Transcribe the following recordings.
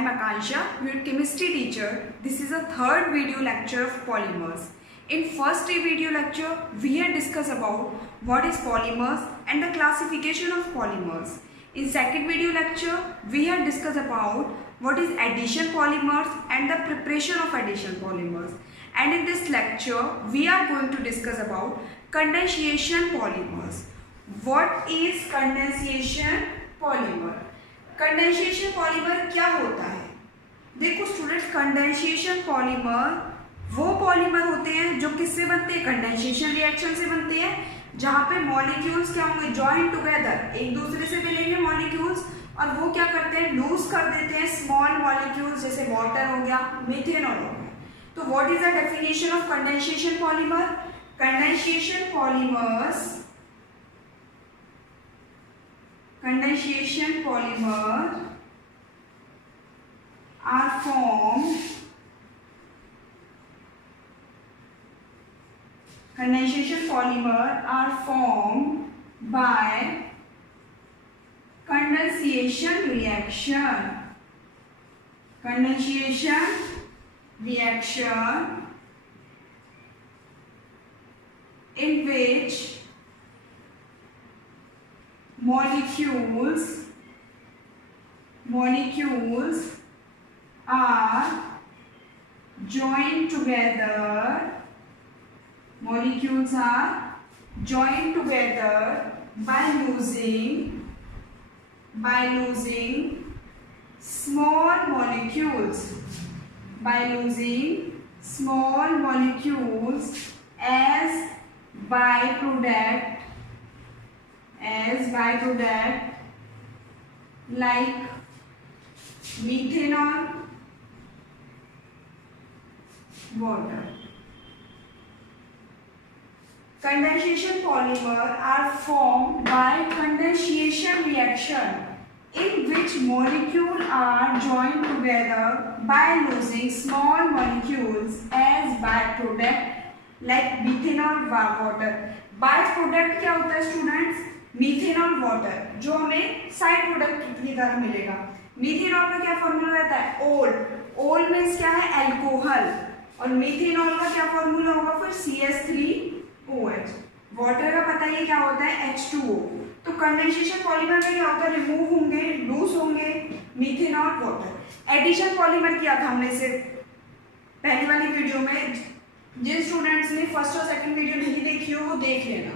am Akansha, your chemistry teacher. This is a third video lecture of polymers. In first video lecture, we had discussed about what is polymers and the classification of polymers. In second video lecture, we had discussed about what is addition polymers and the preparation of addition polymers. And in this lecture, we are going to discuss about condensation polymers. What is condensation polymer? Condensation polymer क्या होता है? देखो students, condensation polymer वो polymer होते हैं जो किससे बनते हैं? कंडेंसेशन रिएक्शन से बनते हैं, जहाँ पे मॉलिक्यूल्स क्या होंगे? जॉइन टुगेदर, एक दूसरे से मिलेंगे मॉलिक्यूल्स और वो क्या करते हैं? लूज कर देते हैं स्मॉल मॉलिक्यूल्स, जैसे वाटर हो गया, मीथेनॉल हो गया. तो what is the definition of condensation polymer? Condensation polymer are formed by condensation reaction in which molecules are joined together by losing small molecules as byproduct like methanol, water. Condensation polymer are formed by condensation reaction in which molecules are joined together by losing small molecules as byproduct like methanol, water. By product क्या होता है students? Methanol water, जो हमें side product की तरह मिलेगा. Methanol का क्या फॉर्मूला रहता है? ओल मींस क्या है? अल्कोहल. और मीथेनॉल का क्या फॉर्मूला होगा फिर? CH3OH. वाटर का पता ही क्या होता है? H2O. तो कंडेंसेशन पॉलीमर में क्या होता है? रिमूव होंगे, लूज होंगे मीथेनॉल वाटर. एडिशन पॉलीमर किया था हमने से पहली वाली वीडियो में. जिन स्टूडेंट्स ने फर्स्ट और सेकंड वीडियो नहीं देखी हो वो देख लेना,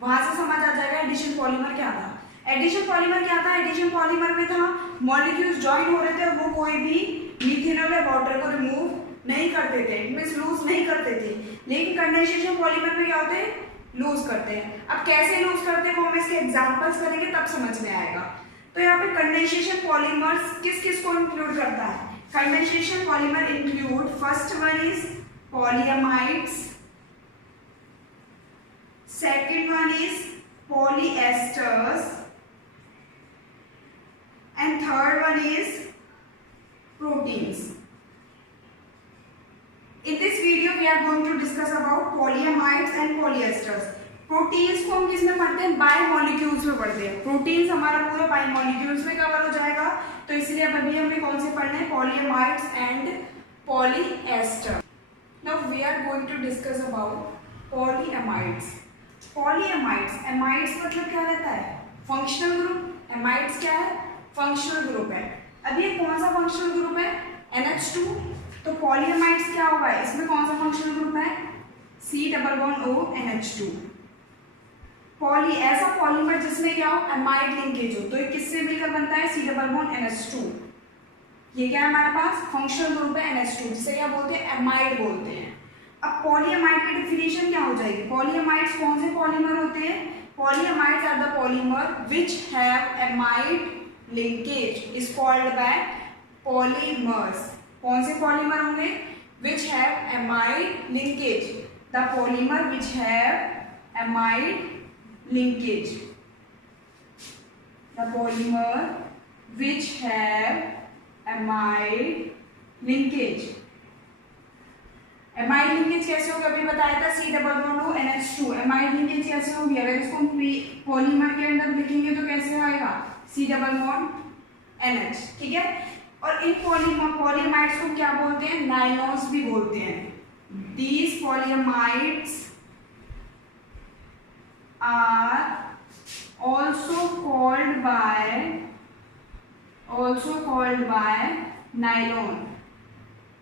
वहां से समझ आ जाएगा एडिशन पॉलीमर क्या था. एडिशन पॉलीमर क्या था? एडिशन पॉलीमर में था मॉलिक्यूल्स जॉइन हो रहे थे और वो कोई भी मीथेनॉल या वाटर को रिमूव नहीं करते थे, मींस लूज नहीं करते थे. लेकिन कंडेंसेशन पॉलीमर में क्या होते हैं? लूज करते हैं. अब कैसे लूज करते हैं वो हम इसके एग्जांपल्स करेंगे तब समझ में आएगा. तो यहाँ पे कंडेंसेशन पॉलीमर्स किस किस को इंक्लूड करता है? Condensation polymer include, first one is polyamides, second one is polyesters, and third one is proteins. In this video we are going to discuss about polyamides and polyesters. Proteins को हम किस में पढ़ते हैं? बाय मॉलिक्यूल्स में पढ़ते हैं. Proteins हमारा पूरा बाय मॉलिक्यूल्स में कवर हो जाएगा, तो इसलिए अभी हमें कौन से पढ़ने हैं? Polyamides and polyester. Now we are going to discuss about polyamides. Amides मतलब क्या रहता है? Functional group. एमाइड्स क्या है? फंक्शनल ग्रुप है. अब ये कौन सा फंक्शनल ग्रुप है? NH2. तो पॉलीअमाइड्स क्या होगा? इसमें कौन सा फंक्शनल ग्रुप है? C++ONH2. ऐसा पॉलीमर जिसमें क्या हो? एमाइड लिंकेज हो, तो ये किससे मिलकर बनता है? C++NH2. ये क्या है हमारे पास? फंक्शनल ग्रुप है NH2, जिसे क्या बोलते हैं? एमाइड बोलते हैं. अब पॉलीअमाइड की डेफिनेशन क्या हो जाएगी? पॉलीअमाइड्स कौन से पॉलीमर होते हैं? Polyamides are the polymer which have amide linkage is called by polymers. कौन से पॉलीमर होंगे? Which have amide linkage. The polymer which have amide linkage. The polymer which have amide linkage. Amide linkage कैसे होगा? अभी बताया था C++ONH2. Amide linkage कैसे होगी? अगर इसको पॉलीमर के अंदर लिखेंगे तो कैसे आएगा? C++NH. ठीक है. और इन पॉलीमाइड्स को क्या बोलते हैं? नाइलॉन्स भी बोलते हैं। These polyamides are also called by nylon.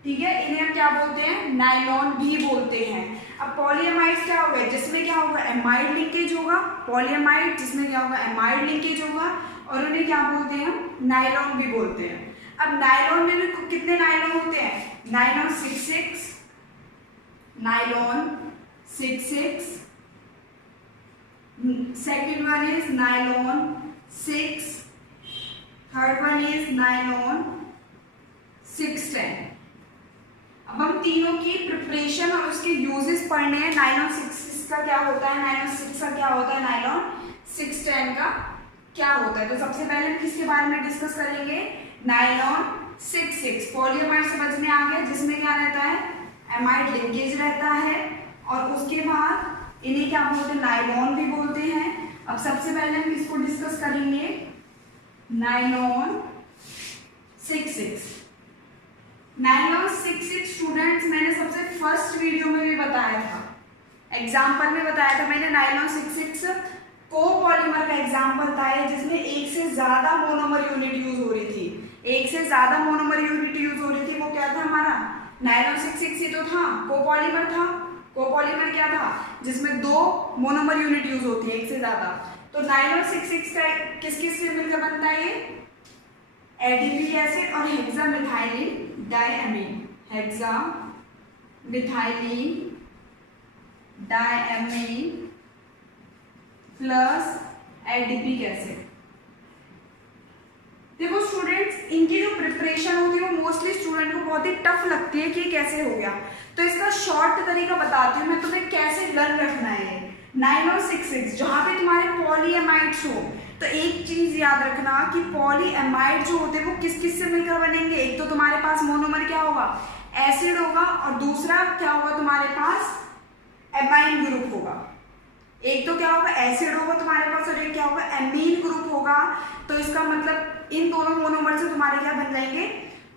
ठीक है, इन्हें हम क्या बोलते हैं? नाइलॉन भी बोलते हैं। अब पॉलीएमाइड्स क्या होगा? जिसमें क्या होगा? एमाइड लिंकेज होगा। पॉलीएमाइड जिसमें क्या होगा? एमाइड लिंकेज होगा, और उन्हें क्या बोलते हैं? हम नाइलॉन भी बोलते हैं। अब नाइलॉन में भी कितने नाइलॉन होते हैं? Nylon 6,6, nylon 6,6, second one is nylon 6, third one is nylon 610। अब हम तीनों की प्रिपरेशन और उसके यूजेस पढ़ने हैं। नाइलॉन 6 का क्या होता है, नाइलॉन 6 का क्या होता है, नाइलॉन 610 का क्या होता है। तो सबसे पहले हम किसके बारे में डिस्कस करेंगे? नाइलॉन 6,6। पॉलीएमाइड समझ में आ गया, जिसमें क्या रहता है? एमाइड लिंकेज रहता है, और उसके बाद इन्हें क्या बोलते हैं? नाइलॉन भी बोलते हैं। अब सबसे पहले हम इसको डिस्कस करेंगे, नाइलॉन 6,6। नाइलॉन 6,6 स्टूडेंट्स मैंने सबसे फर्स्ट वीडियो में भी बताया था, एग्जाम्पल में बताया था मैंने। नाइलॉन 6,6 कोपॉलीमर का एग्जाम्पल था, जिसमें एक से ज्यादा मोनोमर यूनिट यूज हो रही थी। एक से ज्यादा मोनोमर यूनिट यूज हो रही थी, वो क्या था हमारा? नाइलॉन 6,6 ही तो था, कोपॉलीमर था। कोपॉलीमर क्या था? जिसमें 2 मोनोमर यूनिट यूज होती है, एक से ज्यादा। तो नाइलॉन 6,6 का किस किस से मिलकर बनता है? ये एडीपी एसिड और hexamethylene diamine, hexamethylene diamine plus ADP acid. देखो स्टूडेंट्स, इनकी जो प्रिपरेशन होती है वो मोस्टली स्टूडेंट को बहुत ही टफ लगती है कि कैसे हो गया। तो इसका शॉर्ट तरीका बताती हूँ मैं तुम्हें कैसे लर्न रखना है। नाइलॉन 6,6 जहां पे तुम्हारे पॉलीएमाइड्स हो, तो एक चीज याद रखना कि पॉलीएमाइड जो होते हैं वो किस किस से मिलकर बनेंगे? एक तो तुम्हारे पास मोनोमर क्या होगा? एसिड होगा, और दूसरा क्या होगा तुम्हारे पास? एमाइन ग्रुप होगा। एक तो क्या होगा? एसिड होगा तुम्हारे पास, और एक क्या होगा? एमीन ग्रुप होगा। तो इसका मतलब इन दोनों मोनोमर से तुम्हारे क्या बन जाएंगे?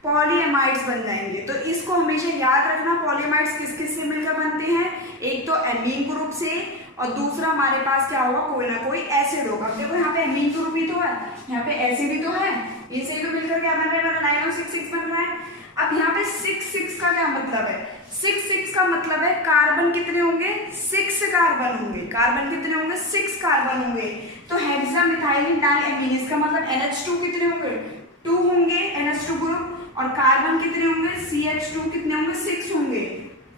पॉलीएमाइड्स बन जाएंगे। तो इसको हमेशा याद रखना, पॉलीएमाइड्स किस किस से मिलकर बनते हैं? एक तो एमीन ग्रुप से, और दूसरा हमारे पास क्या होगा? कोई ना कोई एसिड होगा। देखो यहाँ पे एमीन ग्रुप भी तो है, यहाँ पे एसिड भी तो है, इनसे तो मिलकर क्या बन रहा है? नाइलॉन 6,6 बन रहा है। अब यहाँ पे 6,6 का क्या मतलब है? 6,6 का मतलब है कार्बन कितने होंगे? 6 कार्बन होंगे। कार्बन कितने होंगे? 6 कार्बन होंगे। तो हेक्सामिथाइलिन डायमीन, इसका मतलब NH2 कितने होंगे? 2 होंगे NH2 ग्रुप, और कार्बन कितने होंगे? CH2 कितने होंगे? 6 होंगे।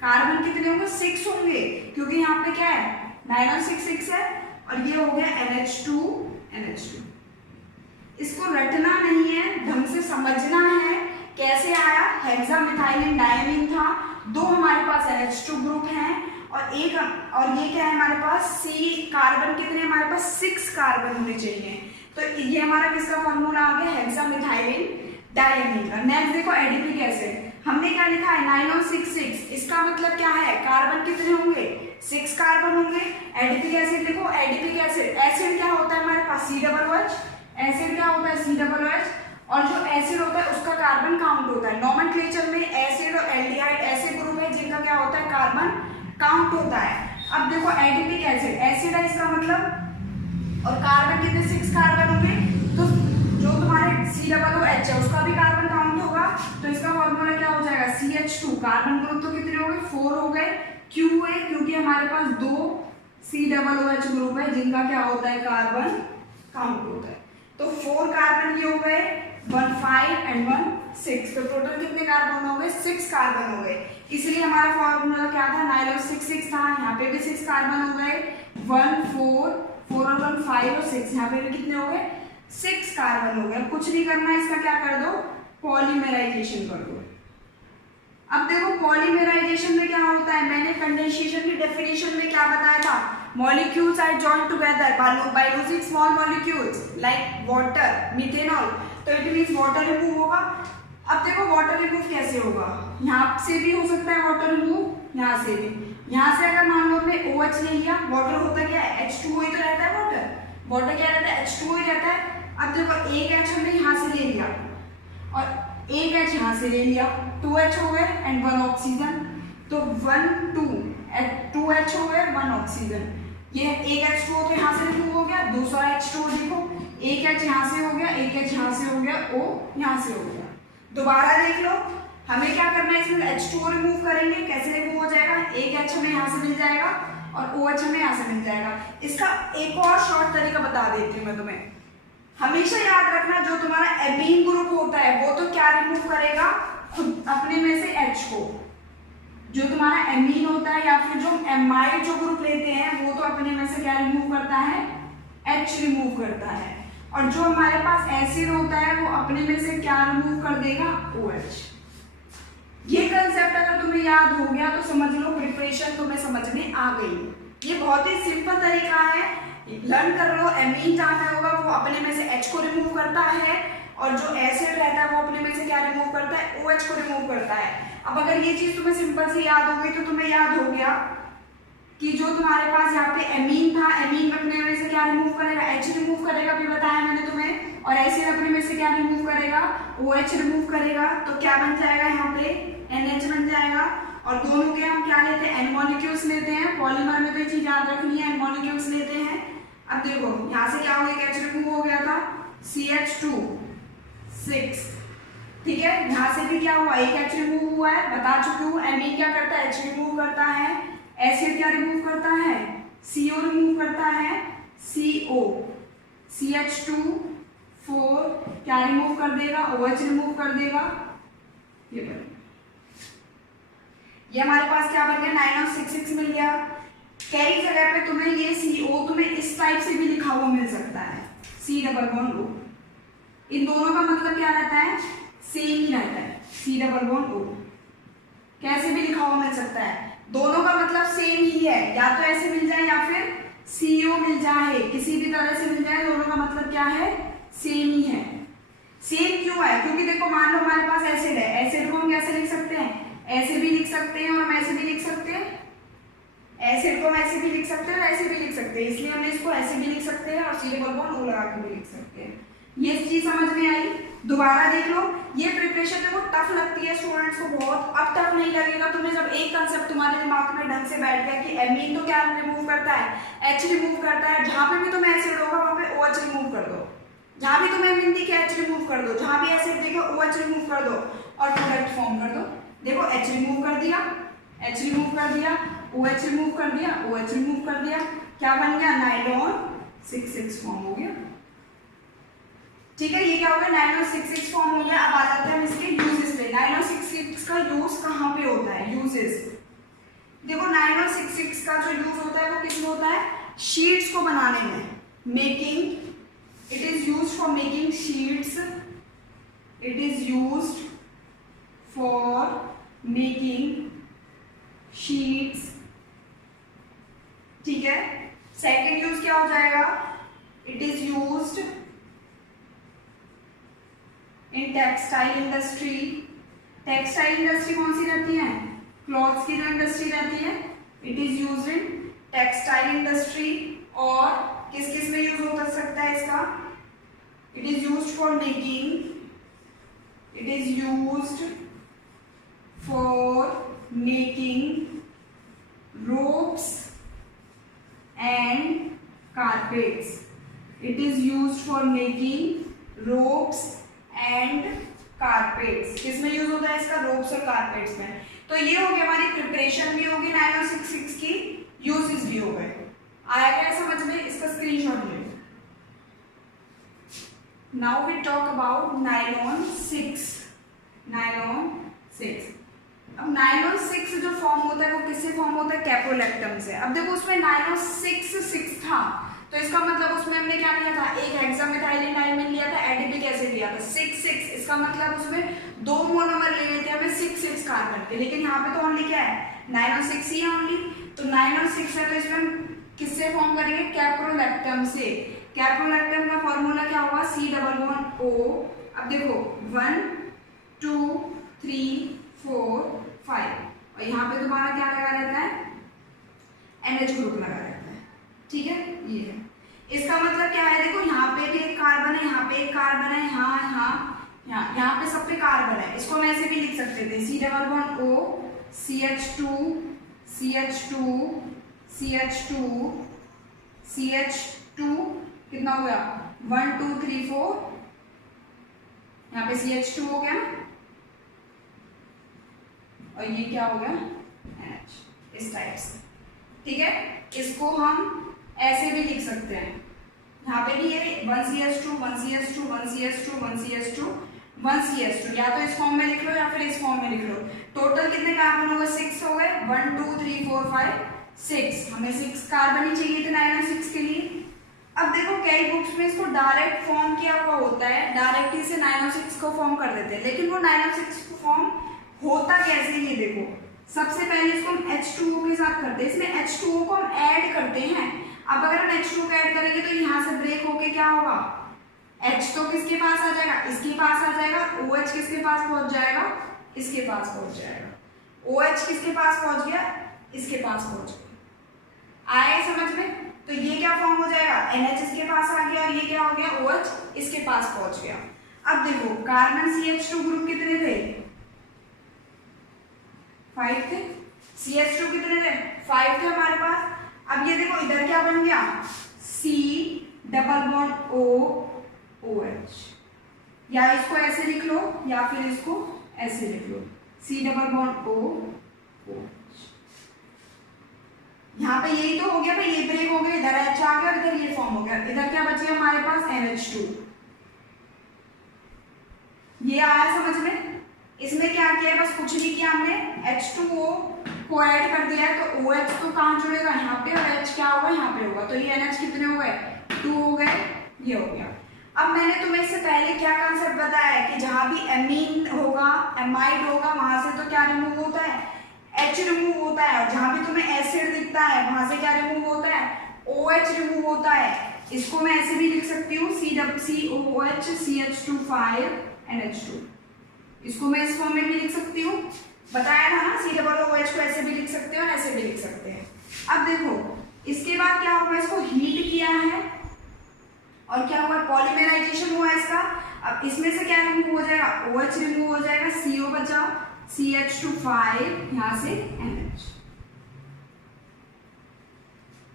कार्बन कितने होंगे? 6 होंगे, क्योंकि यहाँ पे क्या है? नाइलॉन 6,6 है, और ये हो गया NH2। इसको रटना नहीं है, ढंग से समझना है। कैसे आया? हेक्सामिथाइलिन डायमीन था, 2 हमारे पास NH2 ग्रुप हैं, और ये क्या है हमारे पास? C कार्बन कितने? हमारे पास 6 कार्बन होने चाहिए। तो ये हमारा किसका फॉर्मूला आ गया? हेक्सामिथाइलिन डायमीन का। नेक्स्ट देखो एडीपी एसिड, हमने क्या लिखा है? नाइलॉन 6,6। इसका मतलब क्या है? कार्बन कितने होंगे? 6 कार्बन होंगे। एडीपी एसिड देखो, एडीपी एसिड, एसिड क्या होता है हमारे पास? COOH। एसिड क्या होता है? COOH। और जो एसिड होता है उसका कार्बन काउंट होता है। नोमेनक्लेचर में एसिड और एल्डिहाइड ऐसे ग्रुप है जिनका क्या होता है? कार्बन काउंट होता है। अब देखो एडीपी एसिड, एसिड है इसका मतलब, और कार्बन कितने? 6 कार्बन होंगे। तो जो तुम्हारे COOH है उसका भी कार्बन काउंट होगा, तो इसका फॉर्मूला क्या हो जाएगा? CH2। कार्बन ग्रुप तो कितने हो गए? 4 हो गए। क्यों है? क्योंकि हमारे पास 2 COOH ग्रुप है जिनका क्या होता है? कार्बन काउंट होता है। तो 4 कार्बन ये हो गए, 1 5 एंड 1 6। तो टोटल कितने कार्बन हो गए? 6 कार्बन हो गए। इसलिए हमारा फॉर्मूला क्या था? नाइलॉन 6,6 था। यहाँ पे भी 6 कार्बन हो गए, 1 4 और 1 5 और 6। यहाँ पे भी कितने हो गए? 6 कार्बन हो गए। अब कुछ नहीं करना है, इसका क्या कर दो? पॉलीमराइजेशन कर दो। अब देखो पॉलीमराइजेशन में क्या होता है? मैंने कंडेंसेशन की डेफिनेशन में क्या बताया था? Molecules are joined together by losing small molecules like water, methanol. तो इट मीन्स वाटर रिमूव होगा। अब देखो वाटर रिमूव कैसे होगा? यहाँ से भी हो सकता है वाटर रिमूव, यहाँ से भी। यहाँ से अगर मान लो हमने OH ले लिया, वाटर होता क्या है? H2O ही तो रहता है वाटर। वाटर क्या रहता है? H2O ही रहता है। अब देखो एक H हमने यहाँ से ले लिया, और एक H यहाँ से ले लिया, 2H हो गए एंड 1 ऑक्सीजन, तो 1 2H हो गए 1 ऑक्सीजन। ये एक H2O तो यहाँ से रिमूव हो गया, दूसरा H2O देखो, एक H यहाँ से हो गया, एक H यहाँ से हो गया, O यहाँ से हो गया। दोबारा देख लो, हमें क्या करना है, इसमें H2O रिमूव करेंगे, कैसे रिमूव हो जाएगा, एक H हमें यहाँ से मिल जाएगा और OH हमें यहाँ से मिल जाएगा। इसका एक और शॉर्ट तरीका बता देती हूँ मैं तुम्हें। हमेशा याद रखना, जो तुम्हारा एमीन ग्रुप होता है वो तो क्या रिमूव करेगा, खुद अपने में से H को। जो तुम्हारा एमीन होता है या फिर जो एमाइड जो ग्रुप लेते हैं वो तो अपने में से क्या रिमूव करता है, H रिमूव करता है। और जो हमारे पास एसिड होता है वो अपने में से क्या रिमूव कर देगा, OH। ये कंसेप्ट अगर तुम्हें याद हो गया तो समझ लो प्रिपरेशन तुम्हें समझ में आ गई। ये बहुत ही सिंपल तरीका है, लर्न कर लो। एमीन जहाँ पे होगा वो अपने में से H को रिमूव करता है और जो एसिड रहता है वो अपने में से क्या रिमूव करता है, OH को रिमूव करता है। अब अगर ये चीज तुम्हें सिंपल से याद हो गई तो तुम्हें याद हो गया कि जो तुम्हारे पास यहाँ पे एमीन था, एमीन अपने में से क्या रिमूव करेगा, H रिमूव करेगा, भी बताया मैंने तुम्हें। और एसिड अपने में से क्या रिमूव करेगा, OH रिमूव करेगा। तो क्या बन जाएगा, यहाँ पे NH बन जाएगा। और दोनों के हम क्या लेते हैं, N मॉलिक्यूल्स लेते हैं। पॉलीमर में तो ये चीज याद रखनी है, N मॉलिक्यूल्स लेते हैं। अब देखो यहाँ से क्या हो गया, H रिमूव हो गया था, CH2 6, ठीक है। यहाँ से भी क्या हुआ, एक H रिमूव हुआ है, बता चुकी हूँ। एमीन क्या करता है, H रिमूव करता है। एसिड क्या रिमूव करता है, CO रिमूव करता है, CO। CH2 4 क्या रिमूव कर देगा, OH रिमूव कर देगा। ये हमारे पास क्या बन गया, 9 मिल गया। कई जगह पे तुम्हें ये CO तुम्हें इस टाइप से भी लिखा हुआ मिल सकता है, C डबल बॉन्ड O। इन दोनों का मतलब क्या रहता है, सेम ही रहता है, C डबल बॉन्ड O। कैसे भी लिखा हुआ मिल सकता है, दोनों का मतलब सेम ही है, या तो ऐसे मिल जाए या फिर CO मिल जाए, किसी भी तरह से मिल जाए, दोनों का मतलब क्या है, सेम ही है। सेम क्यों है, क्योंकि देखो मान लो हमारे पास एसिड है, एसिड को हम कैसे लिख सकते हैं, ऐसे भी लिख सकते हैं और हम ऐसे भी लिख सकते हैं। एसिड को हम ऐसे भी लिख सकते हैं और ऐसे भी लिख सकते हैं, इसलिए हमने इसको ऐसे भी लिख सकते हैं और C डबल बॉन्ड O लगा के भी लिख सकते हैं। ये चीज समझ में आई। दोबारा देख लो, ये प्रिपरेशन देखो टफ लगती है स्टूडेंट्स को बहुत। अब टफ नहीं लगेगा तुम्हें जब एक कंसेप्ट तुम्हारे दिमाग में ढंग से बैठ गया कि एमीन तो क्या रिमूव करता है, H रिमूव करता है। जहां पे भी तुम्हें एसिड होगा वहां पे OH रिमूव कर दो, जहां भी तुम्हें एमीन दिखे H रिमूव कर दो, जहां भी एसिड दिखे OH रिमूव कर दो और प्रोडक्ट फॉर्म कर दो। देखो H रिमूव कर दिया, H रिमूव कर दिया, OH रिमूव कर दिया, OH रिमूव कर दिया, क्या बन गया, नाइलॉन 6 फॉर्म हो गया। ठीक है, ये क्या हो गया, नाइलॉन 6 फॉर्म हो गया। अब आ जाते हैं हम इसके यूजेस पे। नाइलॉन 6 का यूज कहाँ पे होता है, यूजेस देखो। नाइलॉन 6 का जो यूज होता है वो किसमें होता है, शीट्स को बनाने में, making. It is used for making sheets, it is used for making sheets, ठीक है। सेकेंड यूज क्या हो जाएगा, it is used in textile industry. Textile industry कौन सी रहती है, क्लॉथ्स की जो इंडस्ट्री रहती है, it is used in textile industry. और किस किस में यूज हो सकता है इसका, it is used for making, it is used for making ropes and carpets, it is used for making ropes and carpets. किसमें यूज होता है इसका, रोप्स और कारपेट्स में। तो ये हो गई हमारी प्रिपरेशन भी होगी नाइलॉन 6 की, यूजेस भी हो गए। आया क्या समझ में, इसका स्क्रीनशॉट ले। Now we talk about nylon 6। Nylon 6, अब नाइलॉन 6 जो फॉर्म होता है वो किससे फॉर्म होता है, कैप्रोलैक्टम से। अब देखो उसमें नाइलॉन 6 था, तो इसका मतलब उसमें हमने क्या लिया था, एक हेक्सामेथाइलिन डाइमीन लिया था, एडीपी एसिड लिया था 6। इसका मतलब उसमें 2 मोनोमर ले लेते हैं हमें 6 कार्बन के, लेकिन यहाँ पे तो ओनली क्या है, नाइलॉन 6 ही है ओनली। तो नाइलॉन 6 है तो इसमें हम किससे फॉर्म करेंगे, कैप्रोलैक्टम से। कैप्रोलैक्टम का फॉर्मूला क्या होगा, C डबल बॉन्ड O। अब देखो 1 2 3 4 5 और यहाँ पे तुम्हारा क्या लगा रहता है, NH ग्रुप लगा रहता है, ठीक है। ये है, इसका मतलब क्या है, देखो यहाँ पे भी एक कार्बन है, यहाँ पे एक कार्बन है, यहाँ पे सब पे कार्बन है। है, इसको हम ऐसे भी लिख सकते थे, C double bond O CH2 CH2 CH2 CH2 कितना हो गया 1 2 3 4, यहाँ पे CH2 हो गया और ये क्या हो गया NH, इस टाइप से। ठीक है, इसको हम ऐसे भी लिख सकते हैं, यहाँ पे भी ये 1 CH2 1 CH2 1 CH2 1 CH2 1 CH2, या तो इस फॉर्म में लिख लो या फिर इस फॉर्म में लिख लो। टोटल कितने कार्बन हो गए 6 हो गए, 1 2 3 4 5 6, हमें 6 कार्बन ही चाहिए थे 906 के लिए। अब देखो कई बुक्स में इसको डायरेक्ट फॉर्म किया हुआ होता है, डायरेक्ट ही से 906 को फॉर्म कर देते हैं, लेकिन वो 906 को फॉर्म होता कैसे ये देखो। सबसे पहले इसको हम H2O के साथ करते हैं, इसमें H2O को हम ऐड करते हैं। अब अगर हम H2O को ऐड करेंगे तो यहाँ से ब्रेक होके क्या होगा, H तो किसके पास आ जाएगा, इसके पास आ जाएगा, OH किसके पास पहुंच जाएगा, इसके पास पहुंच जाएगा, OH किसके पास पहुंच गया, इसके पास पहुंच गया। आया समझ में? तो ये क्या फॉर्म हो जाएगा, NH इसके पास आ गया और ये क्या हो गया, OH इसके पास पहुंच गया। अब देखो कार्बन CH2 ग्रुप कितने थे, 5 थे, CH2 कितने थे, 5 थे हमारे पास। अब ये देखो इधर क्या बन गया, C double bond O OH, या इसको ऐसे लिख लो या फिर इसको ऐसे लिख लो, C double bond O OH। यहाँ पे यही तो हो गया भाई, ये ब्रेक हो गया, इधर H आ गया, इधर ये फॉर्म हो गया, इधर क्या बच गया हमारे पास NH2। ये आया समझ में? इसमें क्या किया है, बस कुछ नहीं किया हमने, H2O को ऐड कर दिया है, तो OH तो कहाँ जुड़ेगा, यहाँ पे, और H क्या होगा, यहाँ पे होगा, तो ये NH कितने हो गए, 2 हो गए, ये हो गया। अब मैंने तुम्हें इससे पहले क्या कॉन्सेप्ट बताया है कि जहां भी एमीन होगा, एमाइड होगा, वहां से तो क्या रिमूव होता है, H रिमूव होता है, और जहां भी तुम्हें एसिड दिखता है वहां से क्या रिमूव होता है, OH रिमूव होता है। इसको मैं ऐसे भी लिख सकती हूँ, COOH CH2 NH2, इसको मैं इस फॉर्म में भी लिख सकती हूँ, बताया था ना, COOH को ऐसे भी लिख सकते हैं और ऐसे भी लिख सकते हैं। अब देखो इसके बाद क्या होगा, इसको हीट किया है और क्या हुआ, पॉलीमराइजेशन हुआ इसका। अब इसमें से क्या रिमूव हो जाएगा, OH रिमूव हो जाएगा, CO बचा, CH2 यहाँ से NH।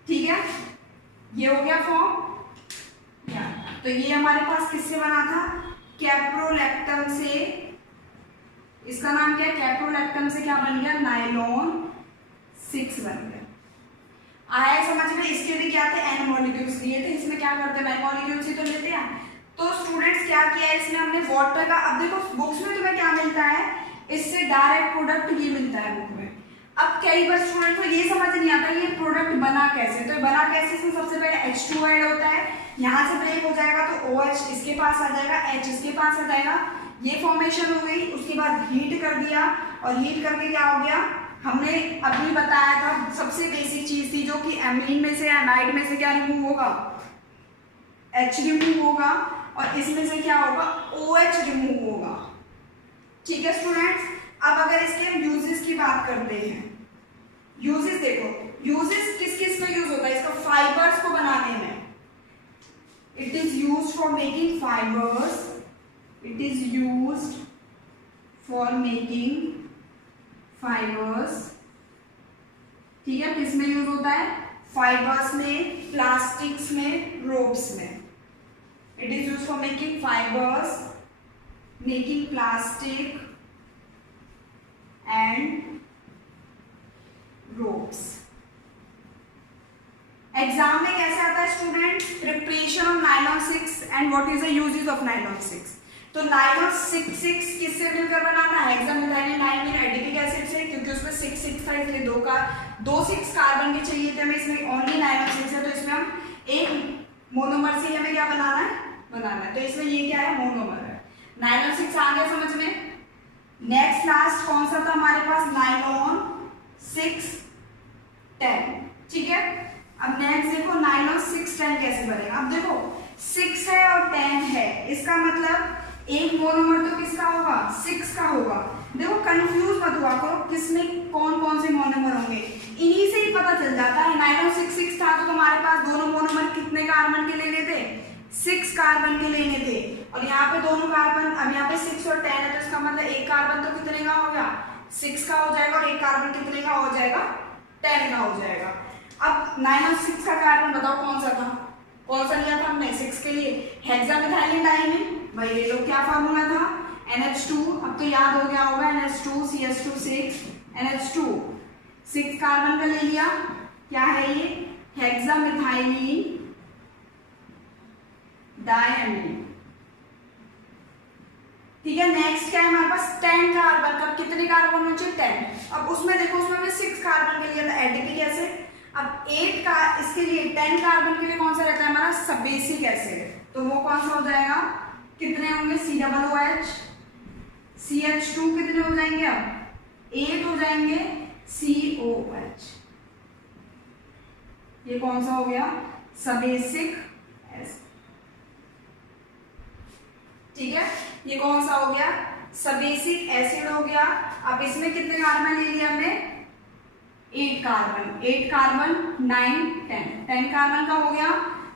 ठीक है, ये हो गया फॉर्म। तो ये हमारे पास किससे बना था, कैप्रोलैक्टम से, इसका नाम क्या है, कैप्रोलैक्टम से क्या बन गया, नाइलॉन 6 बन गया। आया समझ में? इसके लिए क्या थे, N मॉलिक्यूल्स दिए थे, इसमें क्या करते हैं, N मॉलिक्यूल्स ही तो लेते हैं। तो स्टूडेंट्स क्या किया है, इसमें हमने वाटर का, अब देखो बुक्स में तुम्हें क्या मिलता है, इससे डायरेक्ट प्रोडक्ट ये मिलता है बुक में। अब कई बार स्टूडेंट को ये समझ नहीं आता ये प्रोडक्ट बना कैसे, तो बना कैसे, इसमें सबसे पहले H2 ऐड होता है, यहाँ से ब्रेक हो जाएगा तो OH इसके पास आ जाएगा, H इसके पास आ जाएगा, ये फॉर्मेशन हो गई। उसके बाद हीट कर दिया, और हीट करके क्या हो गया, हमने अभी बताया था, सबसे बेसिक चीज थी जो कि एमीन में से, एमाइड में से क्या रिमूव होगा, H रिमूव होगा, और इसमें से क्या होगा, OH रिमूव होगा। ठीक है स्टूडेंट्स, अब अगर इसके हम यूजेस की बात करते हैं, यूजेस देखो, यूजेस किस किस में यूज होता है, इसका फाइबर्स को बनाने में, it is used for making fibres, it is used for making fibres. ठीक है, किस में यूज होता है, फाइबर्स में, प्लास्टिक्स में, रोप्स में। It is used for making fibres, making plastic and ropes. Exam में कैसे आता है students, preparation of nylon 6 and what is the uses of nylon 6। तो नाइलॉन 6 किससे मिलकर बना था, हेक्सामिथाइल नाइमीन एडिपिक एसिड से, क्योंकि उसमें 6 था, इसलिए दो 6 कार्बन के चाहिए थे हमें, इसमें ओनली नाइलॉन 6 है, तो इसमें हम एक मोनोमर से हमें क्या बनाना है, तो इसमें ये क्या है, मोनोमर है। नाइलॉन 6 आ गया समझ में। नेक्स्ट लास्ट कौन सा था हमारे पास, नाइलॉन 6-10। ठीक है, अब नेक्स्ट देखो नाइलॉन 6-10 कैसे बनेगा। अब देखो 6 है और 10 है, इसका मतलब एक मोनोमर तो किसका होगा, 6 का होगा। देखो कंफ्यूज मत हुआ करो किसमें कौन कौन से मोनोमर होंगे, इन्हीं से ही पता चल जाता है। नाइलॉन 6 था तो तुम्हारे पास दोनों मोनोमर कितने कार्बन के लेने थे, 6 कार्बन के लेने थे। और यहाँ पे दोनों कार्बन, अब यहाँ पे 6 और 10 है तो इसका मतलब एक कार्बन तो कितने का हो गया, 6 का हो जाएगा, और एक कार्बन कितने का हो जाएगा, 10 का हो जाएगा। अब 9 और 6 का कार्बन बताओ कौन सा था, कौन सा लिया था हमने 6 के लिए, हेक्सामेथाइलिन डाइमीन, भाई ये लोग क्या फार्मूला था, NH2, अब तो याद हो गया होगा, NH2 CH2 6 NH2, 6 कार्बन का ले लिया, क्या है ये, हेक्सामेथाइलिन डाइमीन। ठीक है, नेक्स्ट क्या है हमारे पास 10 कार्बन का, कितने कार्बन होने चाहिए 10, अब उसमें देखो उसमें हमने 6 कार्बन के लिए था एडिपिक एसिड, अब 8 का इसके लिए 10 कार्बन के लिए कौन सा रहता है हमारा सबेसिक एसिड, तो वो कौन सा हो जाएगा, कितने होंगे COOH, CH2 कितने हो जाएंगे, अब 8 हो जाएंगे COH, ये कौन सा हो गया सबेसिक एसिड। ठीक है, ये कौन सा हो गया सबेसिक एसिड हो गया। अब इसमें कितने कार्बन ले लिया हमने 8 कार्बन, 8 कार्बन 9 10 कार्बन का हो गया,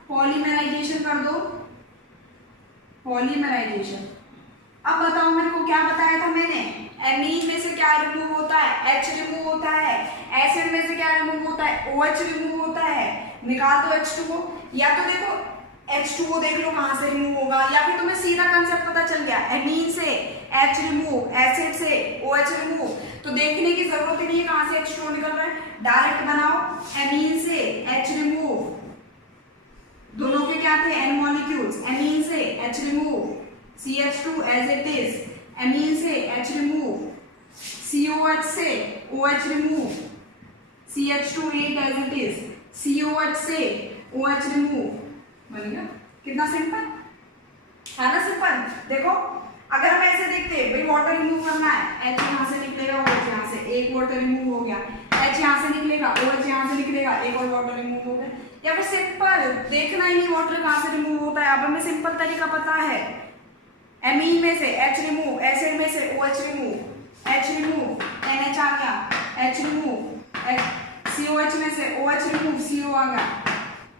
पॉलीमराइजेशन कर दो, पॉलीमराइजेशन। अब बताओ मेरे को क्या बताया था मैंने, एमीन में से क्या रिमूव होता है, H रिमूव होता है, एसिड में से क्या रिमूव होता है, OH रिमूव होता है, निकाल दो H2O, या तो देखो H2O देख लो कहां से रिमूव होगा, या फिर तुम्हें सीधा कंसेप्ट पता चल गया, एमीन से H रिमूव, एसिड से OH रिमूव, तो देखने की जरूरत ही नहीं है कहां से H2O निकल रहा है, डायरेक्ट बनाओ, एमीन से H रिमूव, दोनों के क्या थे N मॉलिक्यूल्स, एमीन से H remove, CH2 as it is, amine से H रिमूव, COH से OH remove, CH2 8 as it is, COH से OH रिमूव, बन गया, कितना सिंपल है ना, सिंपल। देखो अगर हम ऐसे देखते भाई वाटर रिमूव करना है, H यहाँ से निकलेगा, OH यहाँ से, एक वाटर रिमूव हो गया, H यहाँ से निकलेगा, OH यहाँ से निकलेगा, एक और वाटर रिमूव हो गया, या फिर सिंपल देखना ही नहीं वाटर कहाँ से रिमूव होता है, अब हमें सिंपल तरीका पता है, एमीन में से H रिमूव, एसिड में से OH remove, H remove NH आ गया, H रिमूव, COH में से OH रिमूव, CO आ गया,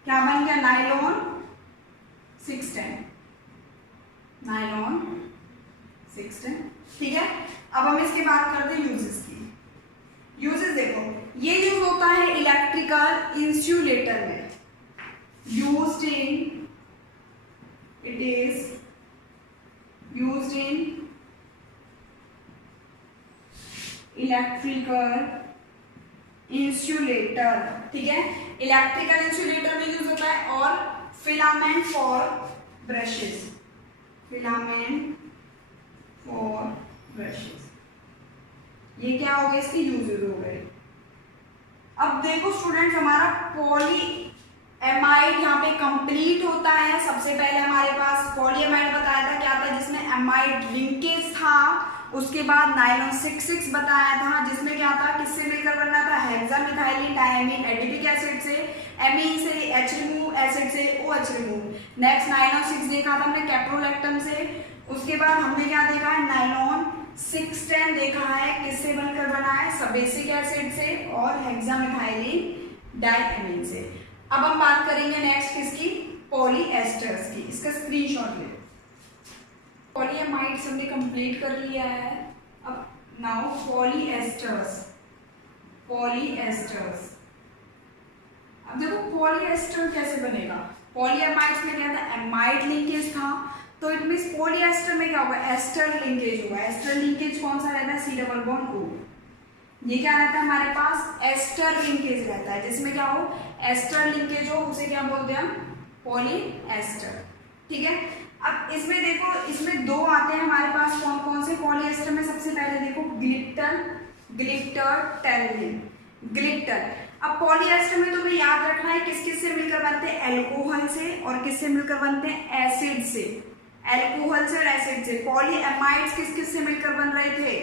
क्या बन गया नाइलॉन 610, नाइलॉन 610। ठीक है, अब हम इसकी बात करते हैं यूजेस की। यूजेस देखो, ये यूज होता है इलेक्ट्रिकल इंसुलेटर में, used in, it is used in electrical insulator। ठीक है, इलेक्ट्रिकल इंसुलेटर में यूज होता है, और filament for brushes, filament for brushes, ये क्या हो गए इसके यूजेस हो गए। अब देखो स्टूडेंट्स, हमारा पॉली एमाइड यहाँ पे कंप्लीट होता है। सबसे पहले हमारे पास पॉलीएमाइड बताया था क्या था, जिसमें एमाइड लिंकेज था, उसके बाद नायलॉन 6 बताया था, जिसमें क्या था, किससे मिलकर बनना था, हेक्सामेथाइलिन डाइमीन एडिपिक एसिड से, एमीन से H रिमूव, एसिड से OH रिमूव। नेक्स्ट नायलॉन 6 देखा था हमने कैप्रोलैक्टम से, उसके बाद हमने क्या देखा है, नायलॉन 610 देखा है, किससे बनकर बना है, सबेसिक एसिड से और हेक्सामेथाइलिन डाइमीन से। अब हम बात करेंगे नेक्स्ट किसकी, पॉलीएस्टर्स की, इसका स्क्रीनशॉट ले। पॉलीएमाइड्स हमने कंप्लीट कर लिया है, अब नाउ पॉलीएस्टर्स, पॉलीएस्टर्स। अब देखो पॉलीएस्टर कैसे बनेगा, पॉलीएमाइड्स में क्या था, एमाइड लिंकेज था, तो इट मींस पॉलीएस्टर में क्या होगा, एस्टर लिंकेज होगा। एस्टर लिंकेज कौन सा रहता है, C डबल बॉन्ड O। ये क्या रहता है हमारे पास, एस्टर लिंकेज रहता है, जिसमें क्या हो, एस्टर लिंकेज हो, उसे क्या बोलते हैं हम, पॉलीएस्टर। ठीक है, अब इसमें देखो, इसमें दो आते हैं हमारे पास, कौन कौन से पॉलीएस्टर में, सबसे पहले देखो ग्लिटर, ग्लिटर टेरिन, ग्लिटर। अब पॉलीएस्टर में तुम्हें याद रखना है किस किस से मिलकर बनते हैं, एल्कोहल से, और किससे मिलकर बनते हैं, एसिड से, एल्कोहल से और एसिड से। पॉलीएमाइड्स किस किस से मिलकर बन रहे थे,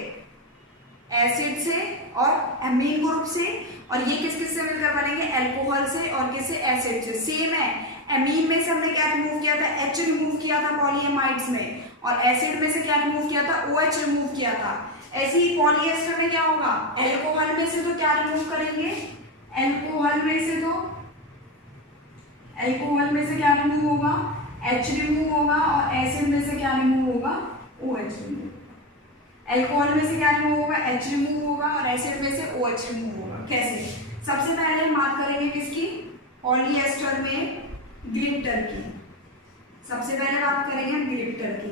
एसिड से और एमीन ग्रुप से, और ये किस किस से मिलकर बनेंगे, एल्कोहल से और किससे, एसिड से। सेम है, एमीन में से हमने क्या रिमूव किया था, H रिमूव किया था पॉलीएमाइड्स में, और एसिड में से क्या रिमूव किया था, OH रिमूव किया था। ऐसे ही पॉलीएस्टर में क्या होगा, एल्कोहल में से तो क्या रिमूव करेंगे, एल्कोहल में से तो, एल्कोहल में से क्या रिमूव होगा, H रिमूव होगा और एसिड में से क्या रिमूव होगा, OH रिमूव। एल्कोहल में से क्या रिमूव होगा, H रिमूव होगा और एसिड में से OH रिमूव होगा। कैसे? सबसे पहले हम बात करेंगे किसकी, पॉलीएस्टर में ग्लिप्टर की। सबसे पहले बात करेंगे हम ग्लिप्टर की।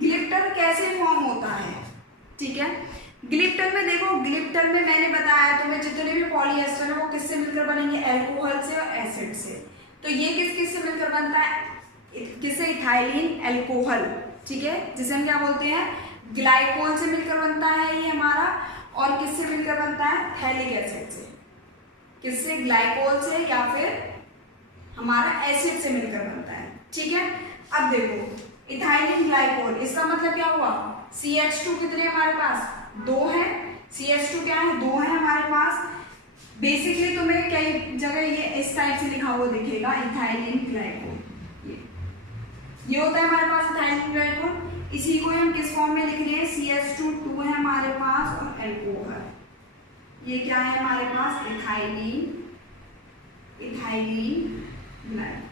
ग्लिप्टर कैसे फॉर्म होता है, ठीक है। ग्लिप्टर में देखो, ग्लिप्टर में मैंने बताया तुम्हें जितने भी पॉलीएस्टर है वो किससे मिलकर बनेंगे, एल्कोहल से और एसिड से। तो ये किस किस से मिलकर बनता है, किससे, इथाइलिन एल्कोहल, ठीक है, जिसे हम क्या बोलते हैं, ग्लाइकोल से मिलकर बनता है ये हमारा। और किससे मिलकर बनता है, थैलिक एसिड से। किससे, ग्लाइकोल से या फिर हमारा एसिड से मिलकर बनता है, ठीक है। अब देखो इथाइलिन ग्लाइकोल, इसका मतलब क्या हुआ, CH2 कितने हमारे पास, 2 है। CH2 क्या है, 2 है हमारे पास। बेसिकली तुम्हें कई जगह ये इस टाइप से लिखा हुआ दिखेगा, इथाइलिन ग्लाइकोल। ये होता है हमारे पास इथाइलिन ग्लाइकोल। इसी को हम किस फॉर्म में लिख रहे हैं, CH2 2 है हमारे पास और एल्कोहल। ये क्या है हमारे पास, इथाइलिन ग्लाइकोल।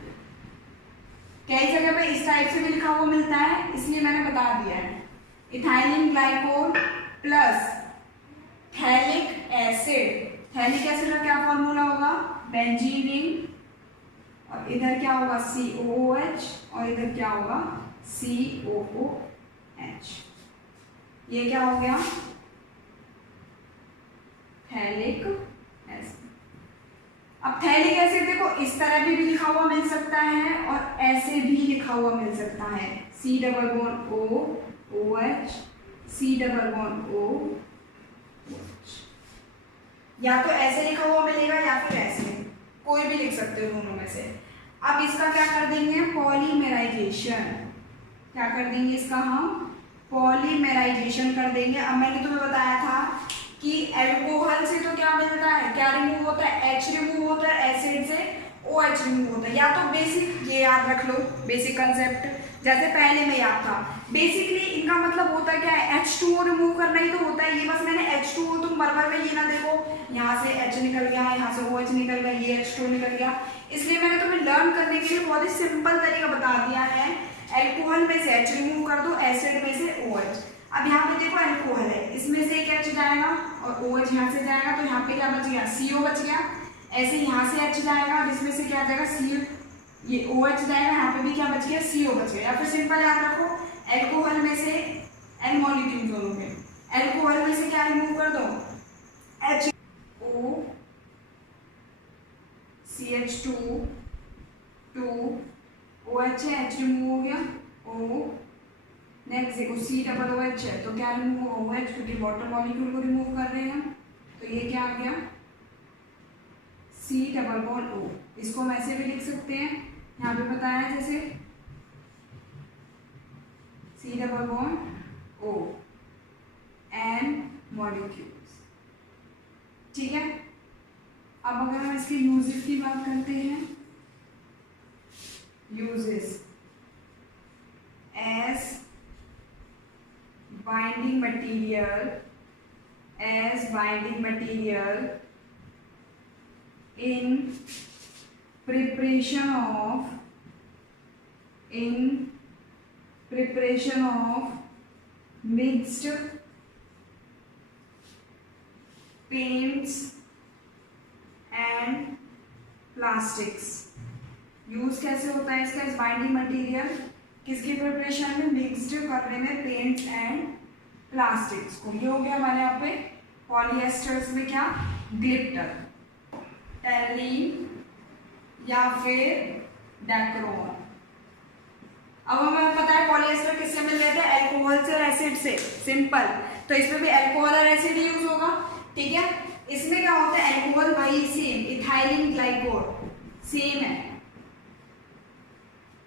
कई जगह पे इस टाइप से भी लिखा हुआ मिलता है, इसलिए मैंने बता दिया है। Ethylene glycol plus phthalic acid. Phthalic acid का क्या फॉर्मूला होगा, बेंजीन रिंग, और इधर क्या होगा, COOH, और इधर क्या होगा, COOH। ये क्या हो गया, थैलिक एसिड। अब थैलिक एसिड देखो इस तरह भी लिखा हुआ मिल सकता है और ऐसे भी लिखा हुआ मिल सकता है, C double bond O OH, C double bond O OH। या तो ऐसे लिखा हुआ मिलेगा या फिर ऐसे, कोई भी लिख सकते हो दोनों में से। अब इसका क्या कर देंगे, पॉलीमेराइजेशन। क्या कर देंगे इसका, हम पॉलीमेराइजेशन कर देंगे। अब मैंने तुम्हें बताया था कि एल्कोहल से तो क्या मिलता है, क्या रिमूव होता है, H रिमूव होता है, एसिड से OH रिमूव होता है। या तो बेसिक ये याद रख लो, बेसिक कंसेप्ट जैसे पहले में याद था। बेसिकली इनका मतलब होता क्या है, H2O रिमूव करना ही तो होता है। ये बस मैंने H2O, तुम बराबर में ये ना देखो यहाँ से H निकल गया, यहाँ से OH निकल गया, ये H2O निकल गया, इसलिए मैंने तुम्हें लर्न करने के लिए बहुत ही सिंपल तरीका बता दिया है। एल्कोहल में से H रिमूव कर दो, एसिड में से OH। अब यहाँ पे देखो एल्कोहल है, इसमें से एक H जाएगा और OH यहाँ से जाएगा, तो यहाँ पे क्या बच गया, CO बच गया। ऐसे यहाँ से H जाएगा और इसमें से क्या जाएगा, C, ये OH जाएगा, यहाँ पे भी क्या बच गया, CO बच गया। या फिर सिंपल याद रखो, एल्कोहल में से N मॉलिक्यूल दोनों के, एल्कोहल में से क्या रिमूव कर दो, HO CH2 2 OH है, H रिमूव हो गया, O। नेक्स्ट देखो C डबल OH है, तो क्या रिमूव होगा, OH, क्योंकि वाटर मॉलिक्यूल को रिमूव कर रहे हैं। तो ये क्या आ गया, C डबल बॉन्ड O। इसको हम ऐसे भी लिख सकते हैं, यहाँ पे बताया है जैसे C double bond O N molecules, ठीक है। अब अगर हम इसके यूजेस की बात करते हैं, uses as binding material, as binding material in preparation of mixed paints and plastics। Use कैसे होता है इसका, इस बाइंडिंग मटेरियल किसकी प्रिपरेशन में, मिक्स्ड करने में पेंट्स एंड प्लास्टिक्स को। ये हो गया हमारे यहाँ पे पॉलीएस्टर्स में क्या, ग्लिप्टर, टेरलीन या फिर डेक्रोन। अब हमें पता है पॉलीएस्टर किससे मिल रहे थे, एल्कोहल से और एसिड से, सिंपल। तो इसमें भी एल्कोहल और एसिड यूज होगा, ठीक है। इसमें क्या होता है, एल्कोहल वही सेम, इथाइलिन ग्लाइकोल सेम है,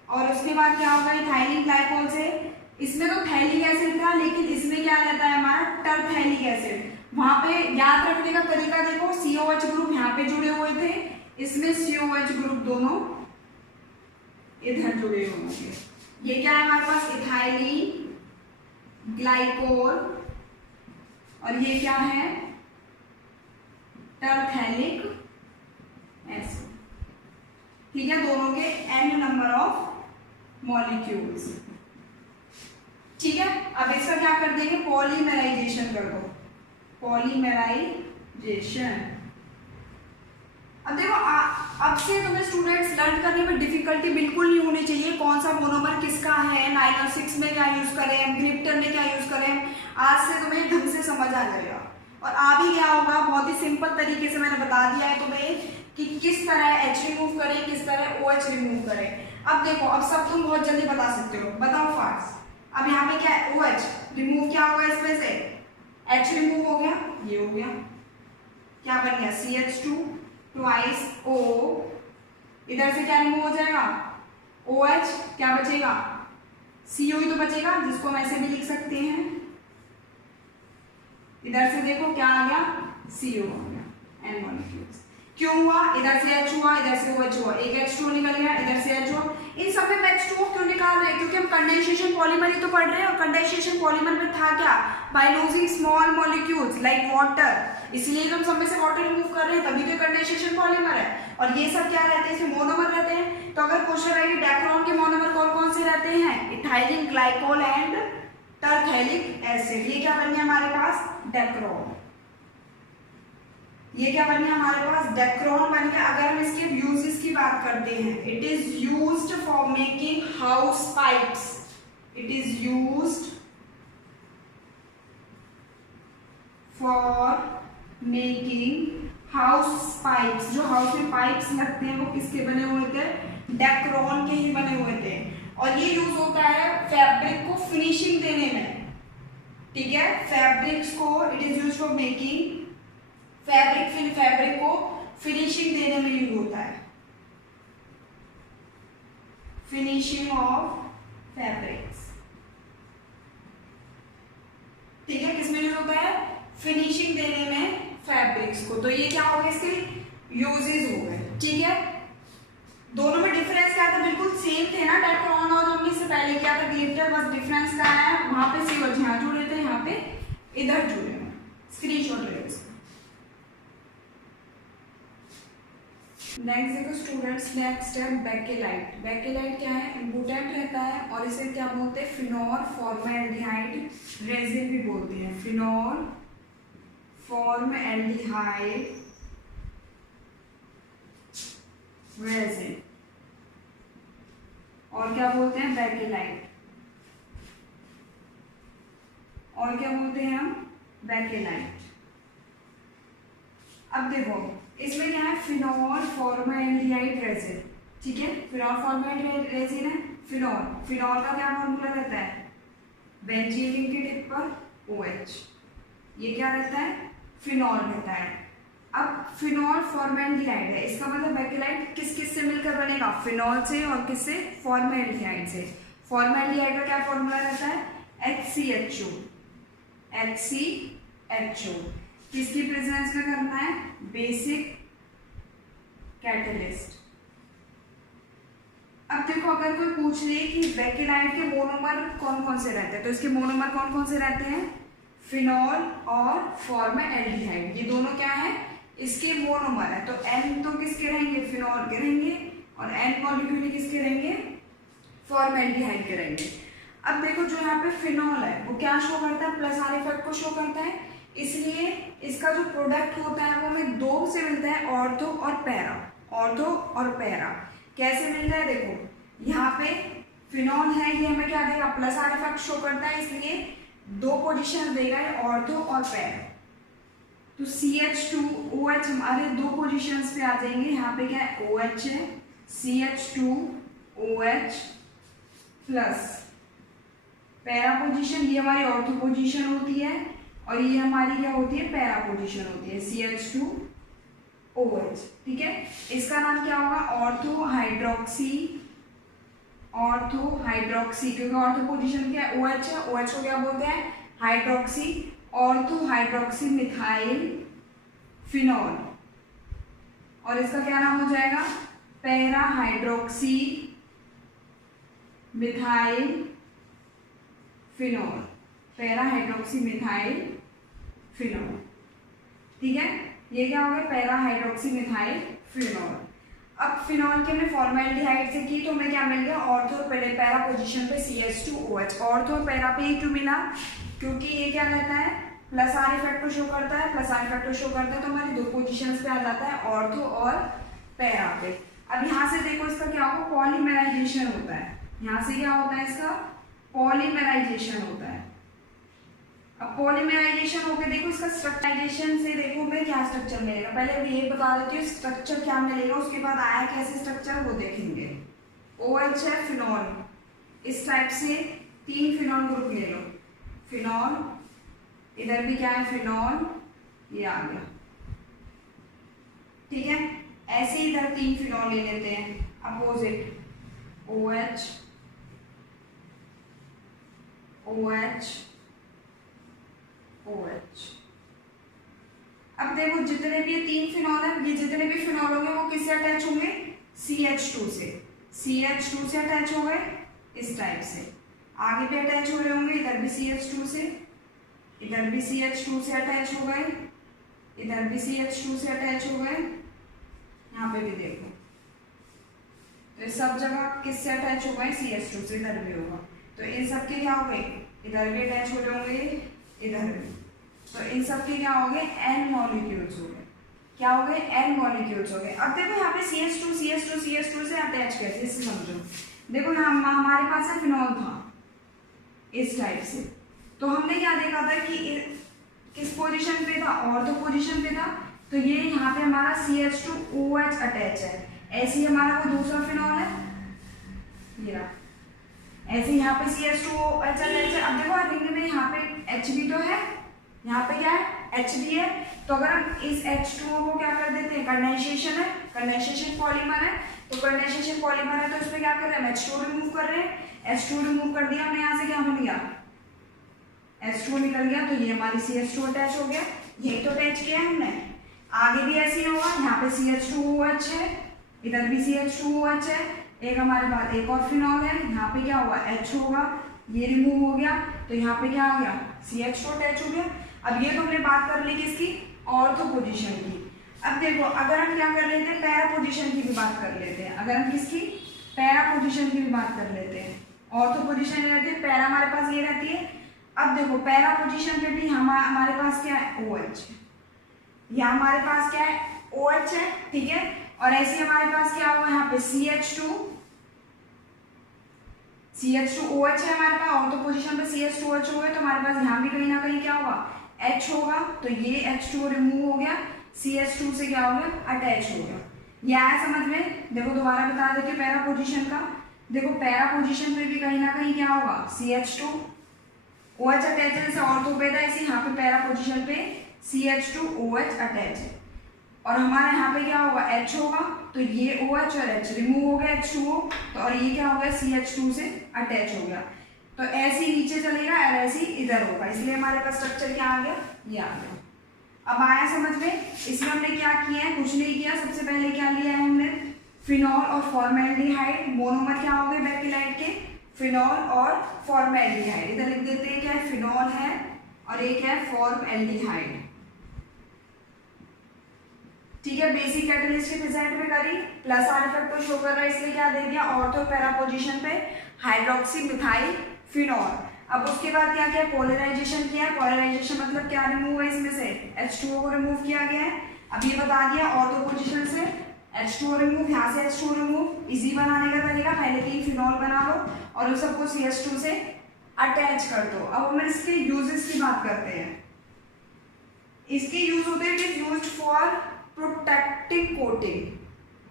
और उसके बाद क्या होगा, इथाइलिन ग्लाइकोल से, इसमें तो थैलिक एसिड था, लेकिन इसमें क्या रहता है हमारा, टरथैलिक एसिड। वहां पे याद रखने का तरीका देखो, COH ग्रुप यहाँ पे जुड़े हुए थे, इसमें COH ग्रुप दोनों इधर जुड़े हुए होंगे। ये क्या है हमारे पास, इथाइलिन ग्लाइकोल, और ये क्या है, टरथैलिक एसिड, ठीक है। दोनों के N नंबर ऑफ मॉलिक्यूल्स। ठीक है, अब इसका क्या कर देंगे, पॉलीमराइजेशन कर दो, पॉलीमराइजेशन। अब देखो अब से तुम्हें स्टूडेंट्स लर्न करने में डिफिकल्टी बिल्कुल नहीं होनी चाहिए, कौन सा मोनोमर किसका है, नाइलर 6 में क्या यूज करें, ग्लिप्टर में क्या यूज करें, आज से तुम्हें ढंग से समझ आ जाएगा। और आ भी गया होगा, बहुत ही सिंपल तरीके से मैंने बता दिया है तुम्हें कि किस तरह H रिमूव करें, किस तरह OH रिमूव करें। अब देखो, अब सब तुम बहुत जल्दी बता सकते हो, बताओ फास्ट। अब यहाँ पे क्या है, OH रिमूव क्या होगा इसमें से, H रिमूव हो गया, ये हो गया, क्या बन गया CH2 ट्वाइस O, इधर से क्या रिमूव हो जाएगा OH, क्या बचेगा CO ही तो बचेगा, जिसको हम ऐसे भी लिख सकते हैं। इधर से देखो क्या आ गया, CO आ गया, N मॉलिक्यूल्स। क्यों हुआ, इधर से H हुआ, इधर से OH हुआ, एक H2 निकल गया, इधर से H हुआ। इन सब में H2 क्यों निकाल रहे हैं, क्योंकि हम कंडेंसेशन पॉलीमर ही तो पढ़ रहे हैं, और कंडेंसेशन पॉलीमर में था क्या, bye losing small molecules like water, इसलिए हम सब में से वाटर रिमूव कर रहे हैं, तभी तो कंडेंसेशन पॉलीमर है। और ये सब क्या रहते हैं, इसमें मोनोमर रहते हैं। तो अगर क्वेश्चन आए कि डेक्रोन के मोनोमर कौन कौन से रहते हैं, इथाइलिन ग्लाइकोल एंड टरथैलिक एसिड, ये क्या बन गया हमारे पास, डेक्रोन। ये क्या बन गया हमारे पास, डेक्रोन बन गया। अगर हम इसके यूजेस की बात करते हैं, it is used for making house pipes, it is used for making house pipes. जो हाउस में पाइप्स लगते हैं वो किसके बने हुए थे, डेक्रोन के ही बने हुए थे। और ये यूज होता है फैब्रिक को फिनिशिंग देने में, ठीक है, फैब्रिक्स को it is use for making fabric को फिनिशिंग देने में यूज होता है, फिनिशिंग ऑफ फैब्रिक्स। ठीक है, किसमें यूज होता है, फिनिशिंग देने में फैब्रिक्स को। तो ये क्या हो गए, इसके यूजेस हो गए। ठीक है, दोनों में डिफरेंस क्या था, बिल्कुल सेम थे ना, डेक्रोन और हमने इससे पहले किया था ग्लिप्टर, बस डिफरेंस क्या है, वहां पे CO यहाँ जुड़े थे, यहाँ पे इधर जुड़े हैं। स्क्रीनशॉट ले लो। नेक्स्ट देखो स्टूडेंट्स, नेक्स्ट है बेकेलाइट। बेकेलाइट क्या है, इम्पोर्टेंट रहता है, और इसे क्या बोलते हैं, फिनोल फॉर्मल्डिहाइड रेजिन भी बोलते हैं, फिनोल फॉर्मल्डिहाइड रेजिन, और क्या बोलते हैं, बेकेलाइट, और क्या बोलते हैं हम, बेकेलाइट। अब देखो इसमें क्या है, फिनोल फॉर्मल्डिहाइड रेजिन। ठीक है, फिनोल फॉर्मल्डिहाइड रेजिन है, फिनोल का क्या फॉर्मूला रहता है, बेंजीन रिंग के टिप पर OH, ये क्या रहता है, फिनोल रहता है। अब फिनोल फॉर्मल्डिहाइड है, इसका मतलब बेकेलाइट किस किस से मिलकर बनेगा, फिनोल से, और किससे, फॉर्मल्डिहाइड से। फॉर्मल्डिहाइड का क्या फॉर्मूला रहता है, HCHO, HCHO। किसकी प्रेजेंस में करना है, बेसिक कैटलिस्ट। अब देखो अगर कोई पूछ ले कि बेकेलाइट के मोनोमर कौन कौन से रहते हैं, तो इसके मोनोमर कौन कौन से रहते हैं, फिनोल और फॉर्मल्डिहाइड, ये दोनों क्या है, इसके मोनोमर है। तो N तो किसके रहेंगे, फिनोल के रहेंगे, और N मॉलिक्यूल किसके रहेंगे, फॉर्मल्डिहाइड के रहेंगे। अब देखो जो यहाँ पे फिनोल है वो क्या शो करता है, प्लस R इफेक्ट को शो करता है, इसलिए इसका जो प्रोडक्ट होता है वो हमें दो से मिलता है, ऑर्थो और पैरा, ऑर्थो और पैरा। कैसे मिलता है, देखो यहाँ पे फिनोल है, ये हमें क्या देगा, प्लस R इफेक्ट शो करता है, इसलिए दो पोजीशन देगा, ऑर्थो और पैरा। तो CH2OH हमारे दो पोजीशंस पे आ जाएंगे, यहाँ पे क्या है, OH है, CH2OH प्लस पैरा पोजीशन, ये हमारी ऑर्थो पोजीशन होती है, और ये हमारी क्या होती है, पैरा पोजीशन होती है, CH2OH। ठीक है, इसका नाम क्या होगा, ऑर्थो हाइड्रोक्सी, क्योंकि ऑर्थो पोजीशन क्या है, OH है, OH को क्या बोलते हैं, hydroxy, ortho hydroxy methyl phenol, और इसका क्या नाम हो जाएगा, para hydroxy methyl phenol, para hydroxy methyl phenol. ठीक है, ये क्या हो गया, पैरा हाइड्रोक्सी मिथाइल फिनोल। अब फिनॉल की हमने फॉर्मेल्डिहाइड से की तो हमें क्या मिल गया, ऑर्थो और पैरा पोजीशन पे CH2OH। ऑर्थो और पैरा पे ही क्यों मिला, क्योंकि ये क्या रहता है, प्लस आर इफेक्ट को शो करता है, प्लस आर इफेक्ट को शो करता है, तो हमारी दो पोजीशंस पे आ जाता है, ऑर्थो और पैरा पे। अब यहाँ से देखो इसका क्या होगा, पॉलीमराइजेशन होता है। यहाँ से क्या होता है, इसका पॉलीमराइजेशन होता है। अब पॉलीमराइजेशन होकर देखो इसका स्ट्रक्चराइजेशन से देखो हमें क्या स्ट्रक्चर मिलेगा। पहले ये बता देती हूँ स्ट्रक्चर क्या मिलेगा, उसके बाद आया कैसे स्ट्रक्चर वो देखेंगे। OH है फिनॉल, इस टाइप से 3 फिनॉल ग्रुप ले लो, फिनॉल, इधर भी क्या है फिनॉल, ये आ गया, ठीक है। ऐसे ही इधर 3 फिनॉल ले लेते हैं अपोजिट, OH OH OH। अब देखो जितने भी 3 फिनॉल है, ये जितने भी फिनॉल होंगे वो किससे अटैच होंगे, CH2 से, CH2 से अटैच हो गए इस टाइप से, आगे भी अटैच हो रहे होंगे, इधर भी CH2 से, इधर भी CH2 से अटैच हो गए, इधर भी CH2 से अटैच हो गए, यहाँ पे भी देखो, तो सब जगह किससे अटैच हो गए, CH2 से, इधर भी होगा, तो इन सब के क्या हो गए, इधर भी अटैच हो रहे होंगे, इधर भी, तो इन सब के क्या हो गए, N मॉलिक्यूल्स हो गए, क्या हो गए, N मॉलिक्यूल्स हो गए। अब देखो यहाँ पे CH2 से अटैच कैसे, इससे समझो। देखो यहाँ हमारे पास है फिनॉल था इस टाइप से, तो हमने क्या देखा था कि किस पोजीशन पे था, ऑर्थो पोजीशन पे था, तो ये यहाँ पे हमारा CH2OH अटैच है, ऐसे ही हमारा वो दूसरा फिनॉल है, ये रहा, ऐसे यहाँ पे CH2OH अटैच है। अब देखो रिंग में यहाँ पे H भी तो है, यहाँ पे क्या है, H भी है, तो अगर हम इस H2O को क्या कर देते हैं, कंडेंसेशन है, कंडेंसेशन पॉलीमर है, तो कंडेंसेशन पॉलीमर है, तो इसमें क्या कर रहे हैं, H2 रिमूव कर रहे हैं, H2 रिमूव कर दिया हमने, यहाँ से क्या बन गया, H2 निकल गया, तो ये हमारी CH2 अटैच हो गया, यही तो अटैच किया है हमने। आगे भी ऐसे ही होगा, यहाँ पे CH2OH है, इधर भी CH2OH है, एक हमारे पास एक और फिनॉल है, यहाँ पे क्या हुआ, H होगा, ये रिमूव हो गया, तो यहाँ पे क्या आ गया, CH2 अटैच हो गया। अब ये तो हमने बात कर ली किसकी, ऑर्थो पोजीशन की। अब देखो अगर हम क्या कर लेते हैं, पैरा पोजीशन की भी बात कर लेते हैं, अगर हम किसकी, पैरा पोजीशन की भी बात कर लेते हैं। ऑर्थो पोजीशन रहती है, पैरा हमारे पास ये रहती है। अब देखो पैरा पोजीशन पे भी हमारे पास क्या है, OH, यहाँ हमारे पास क्या है, OH है, ठीक है, और ऐसे हमारे पास क्या होगा, यहाँ पे CH2OH है हमारे पास, ऑर्थो पोजीशन पे CH2OH होगा, तो हमारे पास यहाँ भी कहीं ना कहीं क्या होगा, H होगा, तो ये H2 रिमूव हो गया, CH2 से क्या हो गया, अटैच हो गया। ये आया समझ में। देखो दोबारा बता देते हैं पैरा पोजीशन का, देखो पैरा पोजीशन पे भी कहीं ना कहीं क्या होगा, CH2OH अटैच है, जैसे ऑर्थो पे था इसी यहाँ पे पैरा पोजीशन पे CH2OH अटैच है, और हमारे यहाँ पे क्या होगा, H होगा, तो ये OH और H रिमूव हो गया, H2O, तो और ये क्या हो गया, CH2 से अटैच हो गया, तो ऐसे ही नीचे चलेगा और ऐसे ही इधर होगा, इसलिए हमारे पास स्ट्रक्चर क्या आ गया, ये आ गया। अब आया समझ में। इसमें हमने क्या किया है, कुछ नहीं किया, सबसे पहले क्या लिया है हमने, फिनॉल और फॉर्मेल्डिहाइड, मोनोमर क्या हो गए बेकिलाइट के, फिनॉल और फॉर्मेल्डिहाइड, इधर लिख देते हैं क्या है, फिनॉल है और एक है फॉर्मेल्डिहाइड, ठीक है। बेसिक कैटलिस्ट के प्रेजेंट में करी, प्लस आर इफेक्ट को शो कर रहा है, इसलिए क्या दे दिया, ऑर्थो पैरा पोजीशन पे हाइड्रोक्सी मिथाइल फिनॉल। अब उसके बाद क्या किया, पोलराइजेशन किया, पोलराइजेशन मतलब क्या रिमूव है, इसमें से H2O को रिमूव किया गया है। अब ये बता दिया ऑर्थो पोजीशन से H2O रिमूव, यहाँ से H2O रिमूव, इजी बनाने का तरीका, पहले 3 फिनॉल बना लो और उन सबको CH2 से अटैच कर दो। अब हम इसके यूजेस की बात करते हैं। इसके यूज होते हैं, it is used for protecting coating,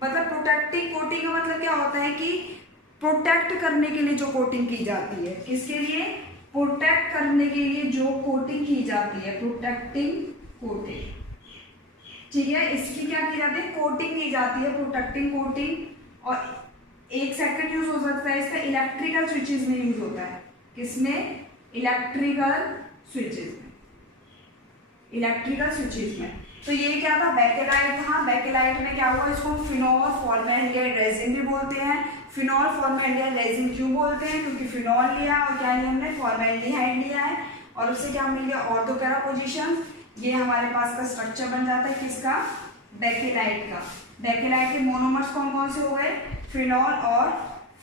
मतलब प्रोटेक्टिंग कोटिंग का मतलब क्या होता है कि प्रोटेक्ट करने के लिए जो कोटिंग की जाती है, किसके लिए, प्रोटेक्ट करने के लिए जो कोटिंग की जाती है, प्रोटेक्टिंग कोटिंग, ठीक है। इसकी क्या की जाती है, कोटिंग की जाती है, प्रोटेक्टिंग कोटिंग। और एक सेकंड यूज हो सकता है इसका, इलेक्ट्रिकल स्विचेस में यूज होता है, किसमें, इलेक्ट्रिकल स्विचेस में, इलेक्ट्रिकल स्विचेस में। तो ये क्या था, बेकेलाइट था। बेकेलाइट में क्या हुआ, इसको फिनॉल फॉर्मेल्डिहाइड रेजिन भी बोलते हैं। फिनॉल फॉर्मेल्डिहाइड रेजिन क्यों बोलते हैं, क्योंकि फिनॉल लिया और क्या लिया हमने, फॉर्मेल्डिहाइड लिया है, और उससे क्या मिल गया, ऑर्थो पैरा पोजीशन। ये हमारे पास का स्ट्रक्चर बन जाता है किसका, बेकेलाइट का। बेकेलाइट के मोनोमर्स कौन कौन से हो गए, फिनॉल और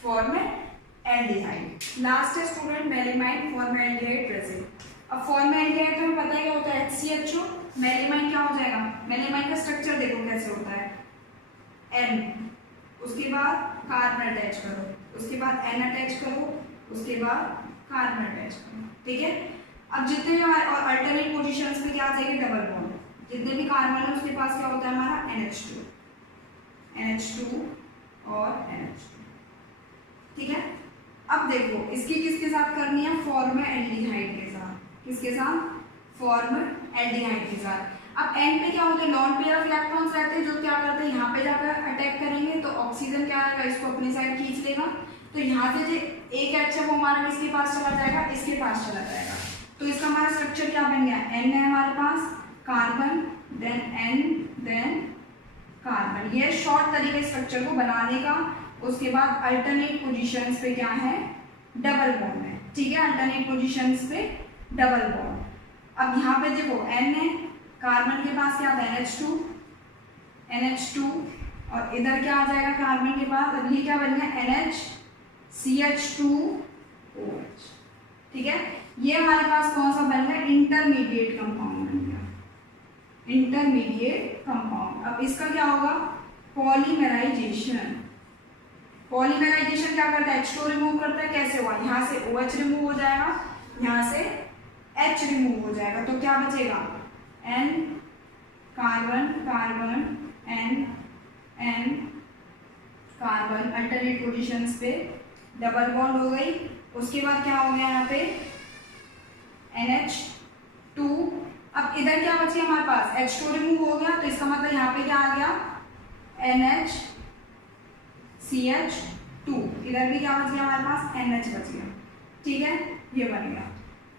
फॉर्मेल्डिहाइड। लास्ट है स्टूडेंट मेलेमाइन फॉर्मेल्डिहाइड रेजिन। अब फॉर्मेल्डिहाइड तो हमें पता है क्या होता है, HCHO। मेलेमाइन क्या हो जाएगा, मेलेमाइन का स्ट्रक्चर देखो कैसे होता है, N, उसके बाद कार्बन अटैच करो, उसके बाद N अटैच करो, उसके बाद कार्बन अटैच करो, ठीक है। अब जितने भी हमारे और अल्टरनेट पोजीशंस पे क्या चाहिए, डबल बॉन्ड, जितने भी कार्बन है उसके पास क्या होता है हमारा NH2 और NH2, ठीक है। अब देखो इसकी किसके साथ करनी है, फॉर्मेल्डिहाइड के साथ, किसके साथ, फॉर्मेल्डिहाइड के साथ। अब एंड पे क्या होता है, लॉन पेयर ऑफ इलेक्ट्रॉन्स रहते हैं जो क्या करते हैं, यहाँ पे जाकर अटैक करेंगे तो ऑक्सीजन क्या आएगा, इसको अपनी साइड खींच लेगा, तो यहाँ से जो एक एच है वो हमारा किसके पास चला जाएगा, इसके पास चला जाएगा। तो इसका हमारा स्ट्रक्चर क्या बन गया, N है हमारे पास, carbon, then N, then carbon. ये शॉर्ट तरीके स्ट्रक्चर को बनाने का। उसके बाद अल्टरनेट पोजीशंस पे क्या है, डबल बॉन्ड है, ठीक है, अल्टरनेट पोजीशंस पे डबल बॉन्ड। अब यहाँ पे देखो N है, कार्बन के पास क्या आता है, NH2 और इधर क्या आ जाएगा कार्बन के पास, अब ये क्या बन गया, NHCH2OH, ठीक है। ये हमारे पास कौन सा बन गया, इंटरमीडिएट कंपाउंड बन गया, इंटरमीडिएट कंपाउंड। अब इसका क्या होगा, पॉलीमराइजेशन। पॉलीमराइजेशन क्या करता है, H2 रिमूव करता है, कैसे हुआ, यहाँ से OH रिमूव हो जाएगा, यहाँ से H रिमूव हो जाएगा, तो क्या बचेगा, N, carbon carbon, N carbon, alternate positions पे डबल बॉन्ड हो गई। उसके बाद क्या हो गया यहाँ पे NH2। अब इधर क्या बची हमारे पास, H2 रिमूव हो गया, तो इसका मतलब यहाँ पे क्या आ गया, NHCH2। इधर भी क्या बच गया हमारे पास, NH बच गया, ठीक है, ये बन गया।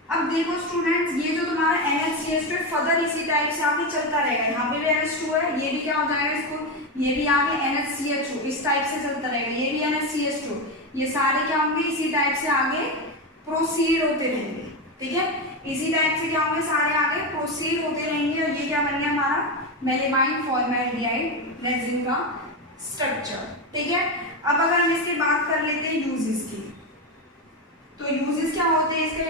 अब देखो स्टूडेंट्स, ये जो तुम्हारा NHCH2 फर्दर इसी टाइप से आगे चलता रहेगा, यहाँ पे भी NH2 है, ये भी क्या हो जाएगा इसको, ये भी आगे NHCH2 इस टाइप से चलता रहेगा, ये भी NHCH2, ये सारे क्या होंगे इसी टाइप से आगे प्रोसीड होते रहेंगे, ठीक है, इसी टाइप से क्या होंगे सारे आगे प्रोसीड होते रहेंगे। और ये क्या बन गया हमारा मेलेमाइन फॉर्मेल्डिहाइड रेजिन का स्ट्रक्चर, ठीक है। अब अगर हम इसकी बात कर लेते हैं यूजेस की, तो यूजेस क्या होते हैं इसके,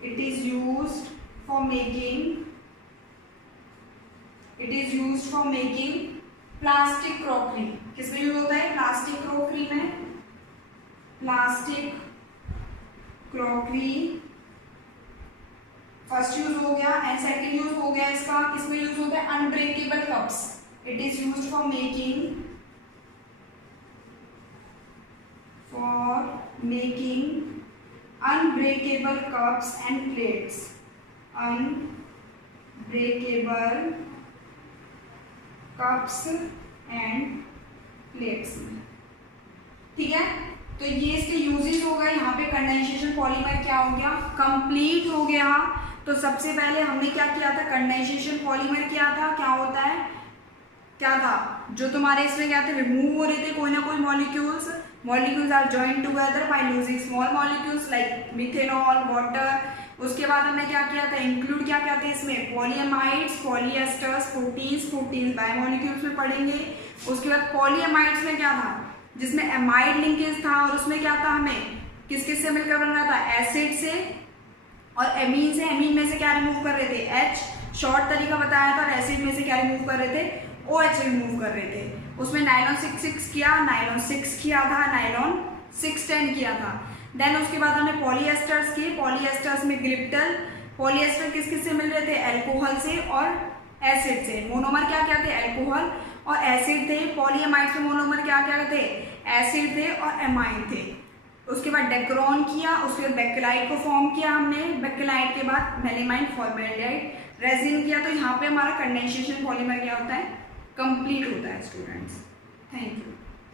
it is used for making plastic crockery. किसमें यूज होता है, प्लास्टिक क्रॉकरी में, प्लास्टिक क्रॉकरी फर्स्ट यूज हो गया, एंड सेकंड यूज हो गया इसका किसमें यूज होता है, unbreakable cups. It is used for making unbreakable cups and plates, unbreakable cups and plates, ठीक है। तो ये इसके यूजेस हो गए। यहाँ पे कंडेंसेशन पॉलीमर क्या हो गया, कंप्लीट हो गया। तो सबसे पहले हमने क्या किया था, कंडेंसेशन पॉलीमर किया था, क्या होता है, क्या था, जो तुम्हारे इसमें क्या थे, रिमूव हो रहे थे कोई ना कोई molecules are joined together by losing small molecules like methanol, water. उसके बाद हमने क्या किया था, इंक्लूड क्या क्या थे इसमें, पॉलीएमाइड्स, पॉलीएस्टर्स, प्रोटीन्स बायोमॉलिक्यूल्स में पढ़ेंगे। उसके बाद पॉलीएमाइड्स में क्या था, जिसमें एमाइड लिंकेज था, और उसमें क्या था, हमें किस किस से मिलकर बन रहा था, एसिड से और एमीन से। एमीन में से क्या रिमूव कर रहे थे, H, शॉर्ट तरीका बताया था। और एसिड में से क्या रिमूव कर रहे थे, OH रिमूव कर रहे थे। उसमें नाइलॉन 6 किया, नाइलॉन 6 किया था, नाइलॉन 610 किया था। देन उसके बाद हमने पॉलीएस्टर्स किए, पॉलीएस्टर्स में ग्लिप्टल। पॉलीएस्टर किस किस से मिल रहे थे, एल्कोहल से और एसिड से। मोनोमर क्या क्या थे, एल्कोहल और एसिड थे। पॉलीएमाइड के मोनोमर क्या क्या थे, एसिड थे और एमाइड थे। उसके बाद डेक्रोन किया, उसके बाद बेकेलाइट को फॉर्म किया हमने, बेकेलाइट के बाद मेलेमाइन फॉर्मेल्डिहाइड रेजिन किया। तो यहाँ पे हमारा कंडेंसेशन पॉलीमर क्या होता है, कंप्लीट होता है स्टूडेंट्स। Thank you.